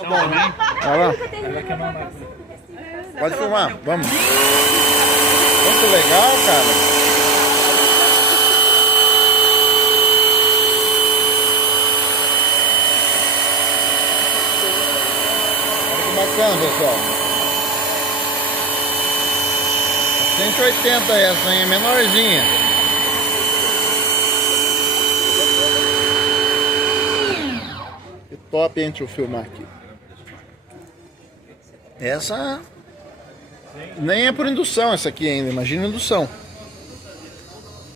Tá bom, né? Vai lá. Pode filmar, vamos. Muito legal, cara. Olha que bacana, pessoal. 180 essa, hein? É menorzinha. Que top, hein? Deixa eu filmar aqui. Essa nem é por indução essa aqui ainda, imagina indução.